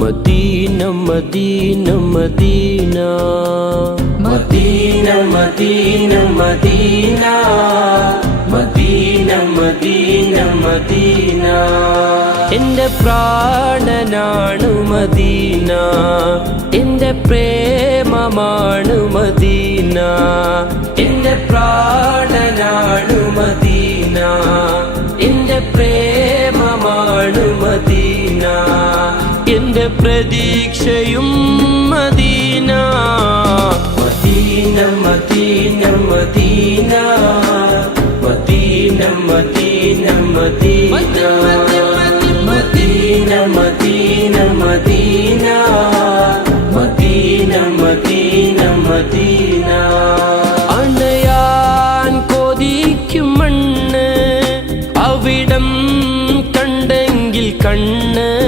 Medina Medina Medina Medina Medina Medina Medina Medina Medina എൻ്റെ പ്രാണനാണു Medina, എൻ്റെ പ്രേമമാണു Medina, എൻ്റെ പ്രാണനാണു മദീന, എൻ്റെ പ്രേമമാണു മദീന, എൻ്റെ പ്രതീക്ഷയും Medina. Medina Medina Medina Medina Medina Medina Medina Medina Medina Medina Medina Medina. അണയാൻ കൊതിക്കും മണ്ണ്, അവിടം കണ്ടെങ്കിൽ കണ്ണ്